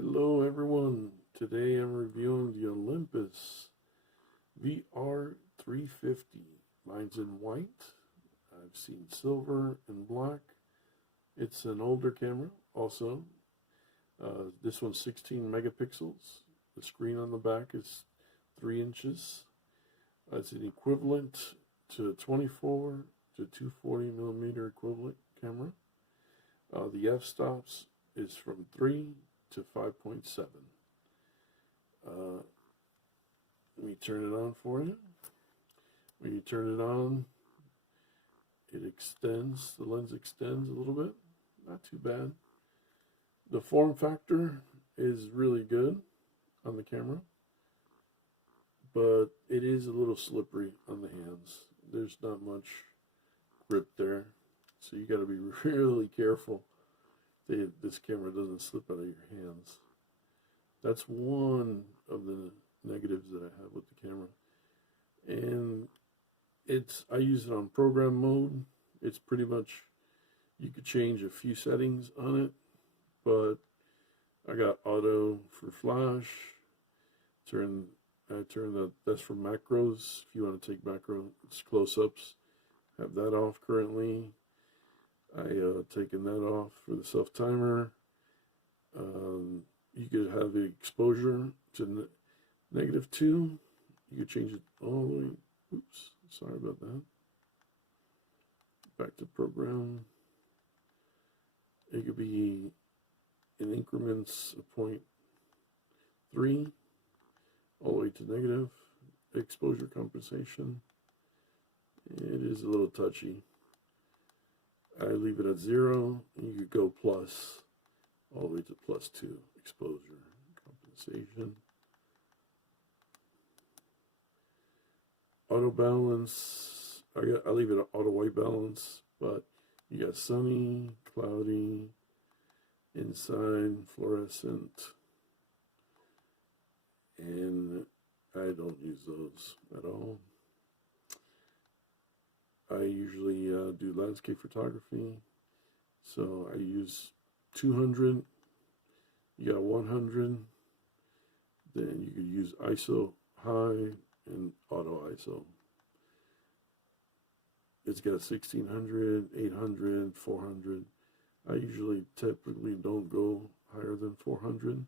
Hello everyone, today I'm reviewing the Olympus VR 350. Mine's in white, I've seen silver and black. It's an older camera also. This one's 16 megapixels. The screen on the back is 3 inches. It's an equivalent to a 24 to 240 millimeter equivalent camera. The f-stops is from 3 to 5.7. Let me turn it on for you. When you turn it on, it extends, the lens extends a little bit. Not too bad. The form factor is really good on the camera, but it is a little slippery on the hands. There's not much grip there, so you got to be really careful that this camera doesn't slip out of your hands. That's one of the negatives that I have with the camera. And I use it on program mode. It's pretty much, you could change a few settings on it, but I got auto for flash. That's for macros. If you want to take macros close-ups, have that off currently. Taken that off for the self timer. You could have the exposure to -2. You could change it all the way. Oops, sorry about that. Back to program. It could be in increments of 0.3 all the way to negative. Exposure compensation. It is a little touchy. I leave it at 0, and you could go plus all the way to +2 exposure compensation. Auto balance, I leave it at auto white balance, but you got sunny, cloudy, inside, fluorescent, and I don't use those at all. I usually do landscape photography, so I use 200, you got 100, then you could use ISO high and auto ISO. It's got 1600, 800, 400. I usually typically don't go higher than 400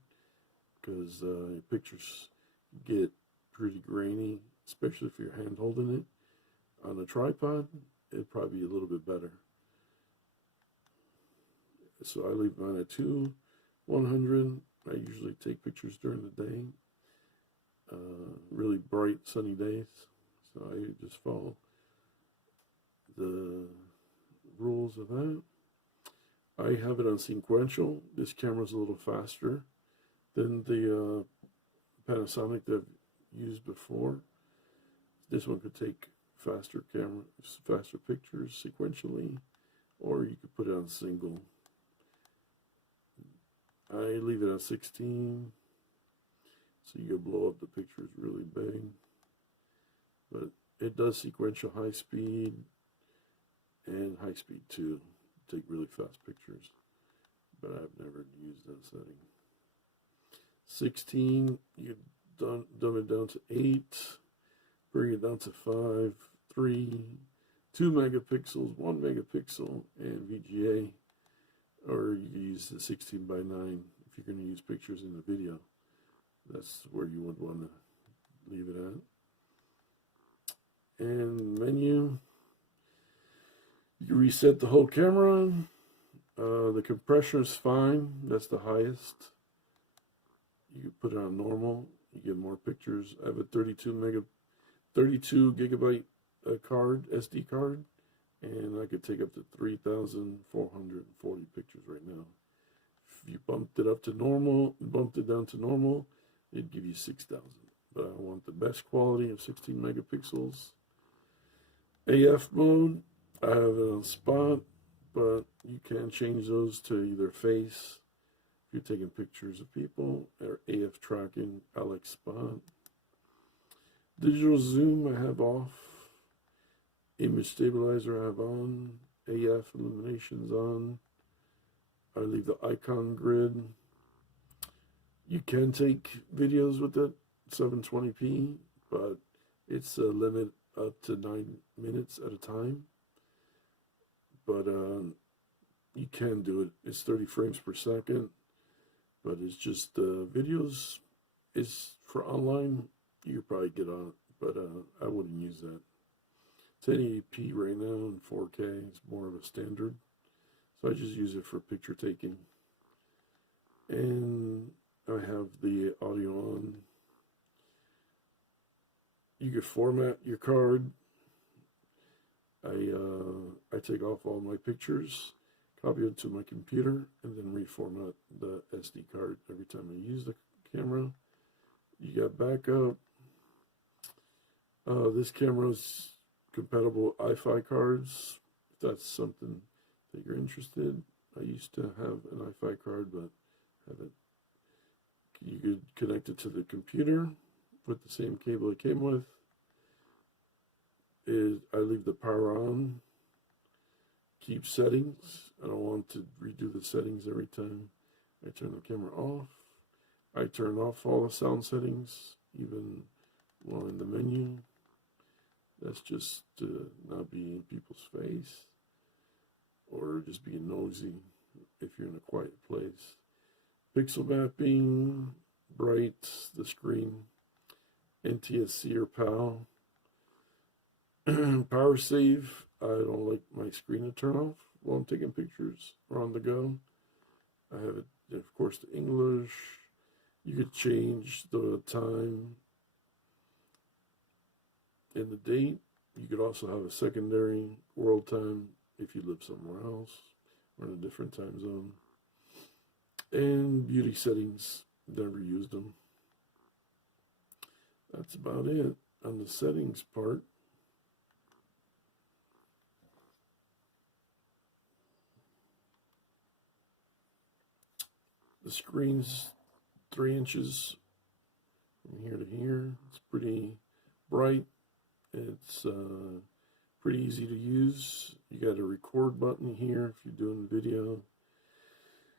because pictures get pretty grainy, especially if you're hand holding it. On a tripod, it'd probably be a little bit better. So I leave mine at 100. I usually take pictures during the day, really bright sunny days. So I just follow the rules of that. I have it on sequential. This camera's a little faster than the Panasonic that I've used before. This one could take faster pictures sequentially, or you could put it on single. I leave it at 16, so you can blow up the pictures really big. But it does sequential high speed and high speed too. Take really fast pictures, but I've never used that setting. 16, you dumb it down to 8, bring it down to 5, 3, 2 megapixels, 1 megapixel, and VGA. Or you can use the 16:9 if you're going to use pictures in the video. That's where you would want to leave it at. And menu, you reset the whole camera. The compression is fine. That's the highest. You can put it on normal. You get more pictures. I have a 32 gigabyte SD card, and I could take up to 3,440 pictures right now. If you bumped it down to normal, it'd give you 6,000. But I want the best quality of 16 megapixels. AF mode, I have it on spot, but you can change those to either face if you're taking pictures of people, or AF tracking, I like spot. Digital zoom I have off. Image stabilizer I have on. AF illuminations on. I leave the icon grid. You can take videos with it 720p, but it's a limit up to 9 minutes at a time. But you can do it. It's 30 frames per second, but it's just videos is for online. You could probably get on it, but I wouldn't use that. It's 1080p right now and 4K. It's more of a standard, so I just use it for picture taking. And I have the audio on. You could format your card. I take off all my pictures, copy it to my computer, and then reformat the SD card every time I use the camera. You got backup. This camera's compatible Wi-Fi cards. If that's something that you're interested. I used to have an Wi-Fi card, but haven't. You could connect it to the computer with the same cable it came with. I leave the power on. Keep settings. I don't want to redo the settings every time I turn the camera off. I turn off all the sound settings, even while in the menu. That's just to not be in people's face or just being nosy if you're in a quiet place. Pixel mapping, bright, the screen, NTSC or PAL. Power save. I don't like my screen to turn off while I'm taking pictures or on the go. I have it, of course, to English. You could change the time and the date. You could also have a secondary world time if you live somewhere else or in a different time zone. And beauty settings. Never used them. That's about it on the settings part. The screen's 3 inches from here to here. It's pretty bright. It's pretty easy to use. You got a record button here if you're doing video.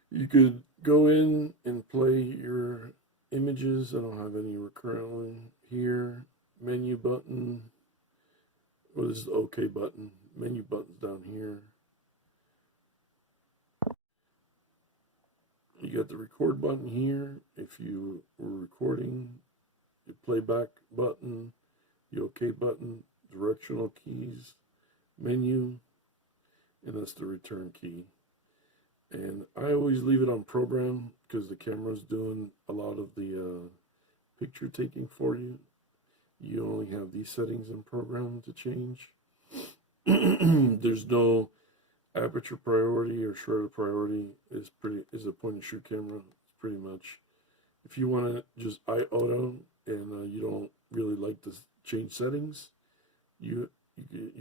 You could go in and play your images. I don't have any currently here. Menu button. What is the OK button? Menu button's down here. You got the record button here if you were recording, the playback button, the OK button, directional keys, menu, and that's the return key. And I always leave it on program because the camera's doing a lot of the picture taking for you. You only have these settings in program to change. There's no aperture priority or shutter priority. Is a point and shoot camera. Pretty much. If you want to just auto and you don't really like to change settings, you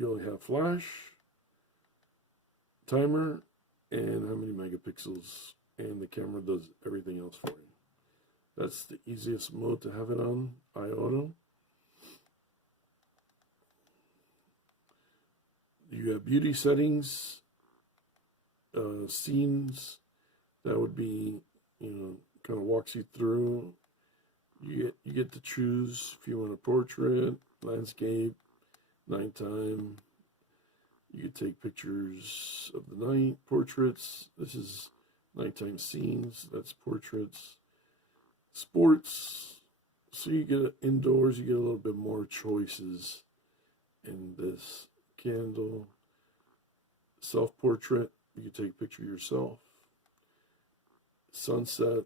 only have flash, timer, and how many megapixels, and the camera does everything else for you. That's the easiest mode to have it on, iAuto. You have beauty settings, scenes. That would be, kind of walks you through. You get to choose if you want a portrait, landscape, nighttime. You could take pictures of the night, portraits. This is nighttime scenes. That's portraits. Sports. So you get indoors, you get a little bit more choices in this. Candle. Self-portrait. You can take a picture of yourself. Sunset.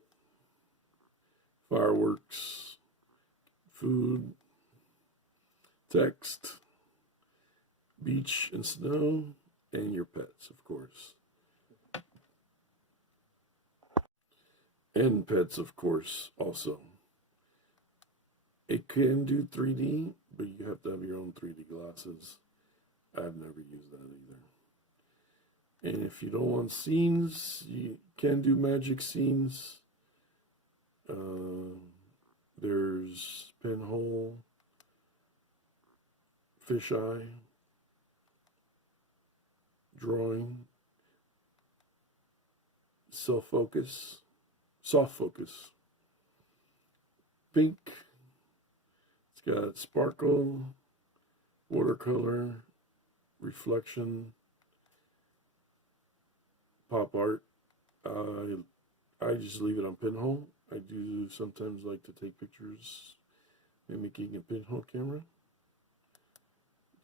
Fireworks. Food. Text. Beach and snow, and your pets, of course. And pets, of course, also. It can do 3D, but you have to have your own 3D glasses. I've never used that either. And if you don't want scenes, you can do magic scenes. There's pinhole, fisheye, drawing, self-focus, soft focus, pink. It's got sparkle, watercolor, reflection, pop art. I just leave it on pinhole. I do sometimes like to take pictures mimicking a pinhole camera,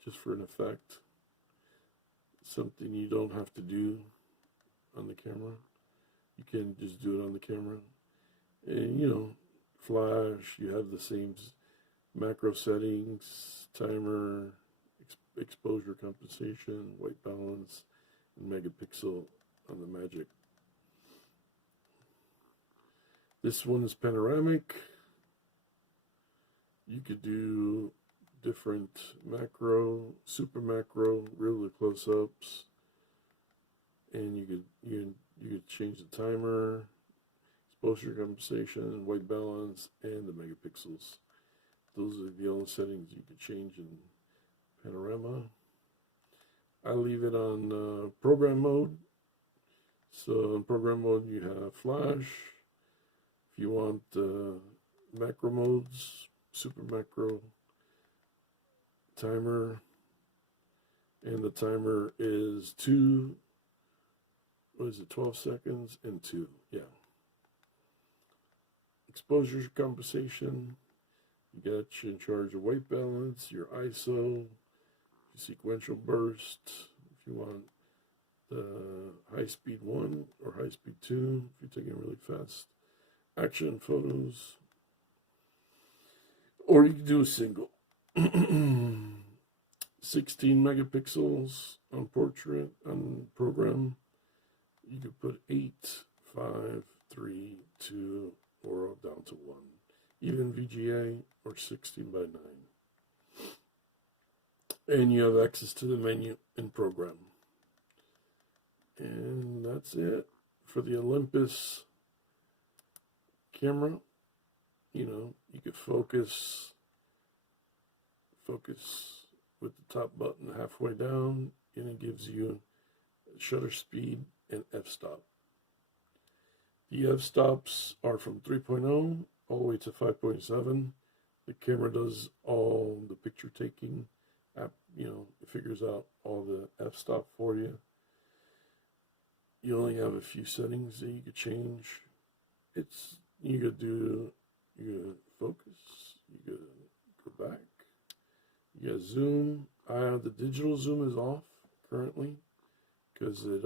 just for an effect. Something you don't have to do on the camera. You can just do it on the camera. And you know, flash, you have the same macro settings, timer, exposure compensation, white balance, and megapixel on the Magic. This one is panoramic. You could do different macro, super macro, really close-ups, and you could change the timer, exposure compensation, white balance, and the megapixels. Those are the only settings you could change in panorama. I leave it on program mode. So in program mode you have flash. If you want macro modes, super macro, timer, and the timer is 12 seconds and 2, yeah. Exposure compensation, you got you in charge of white balance, your ISO, your sequential burst, if you want the high speed 1 or high speed 2, if you're taking really fast action photos, or you can do a single. 16 megapixels on portrait, on program. You could put 8, 5, 3, 2, or down to 1. Even VGA or 16 by 9. And you have access to the menu in program. And that's it for the Olympus camera. You know, you could focus with the top button halfway down, and it gives you shutter speed and f-stop. The f-stops are from 3.0 all the way to 5.7. The camera does all the picture taking. You know, it figures out all the f-stop for you. You only have a few settings that you could change. You could focus, you could go back, you got zoom. The digital zoom is off currently because it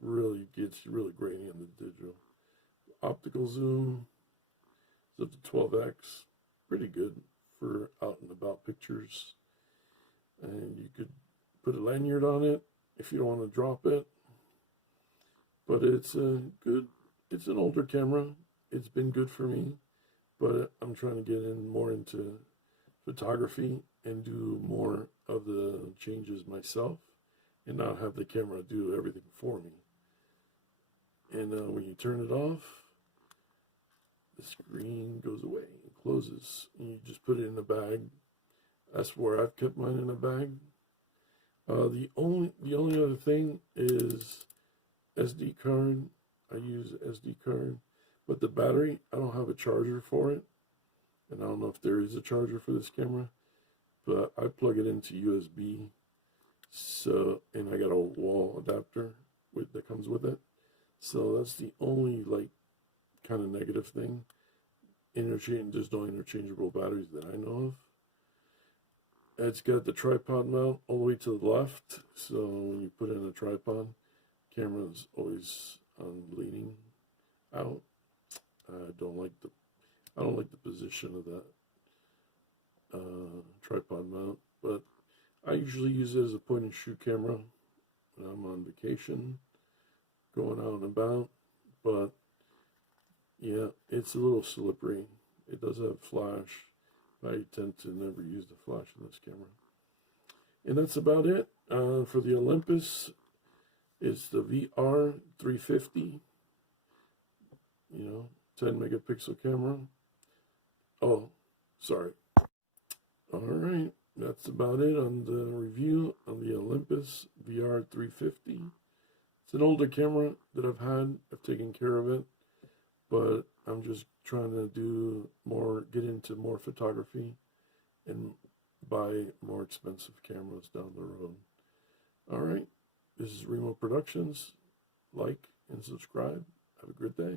really gets really grainy on the digital. Optical zoom is up to 12x, pretty good for out and about pictures. And you could put a lanyard on it if you don't want to drop it. But it's an older camera. It's been good for me, but I'm trying to get more into photography and do more of the changes myself and not have the camera do everything for me. And when you turn it off, the screen goes away and closes, and you just put it in a bag. That's where I've kept mine, in a bag. The only other thing is SD card. I use SD card, but the battery, I don't have a charger for it, and I don't know if there is a charger for this camera, but I plug it into USB. So, and I got a wall adapter that comes with it. So that's the only kind of negative thing. There's no interchangeable batteries that I know of. It's got the tripod mount all the way to the left, so when you put in a tripod, camera's always leaning out. I don't like the position of that tripod mount, but I usually use it as a point and shoot camera when I'm on vacation, going out and about. But yeah, it's a little slippery. It does have flash. I tend to never use the flash in this camera. And that's about it for the Olympus. It's the VR 350. 10 megapixel camera. Oh, sorry. All right, that's about it on the review on the Olympus VR 350. It's an older camera that I've taken care of it. but I'm just trying to do more, get into more photography and buy more expensive cameras down the road. All right, this is Remo Productions. Like and subscribe. Have a good day.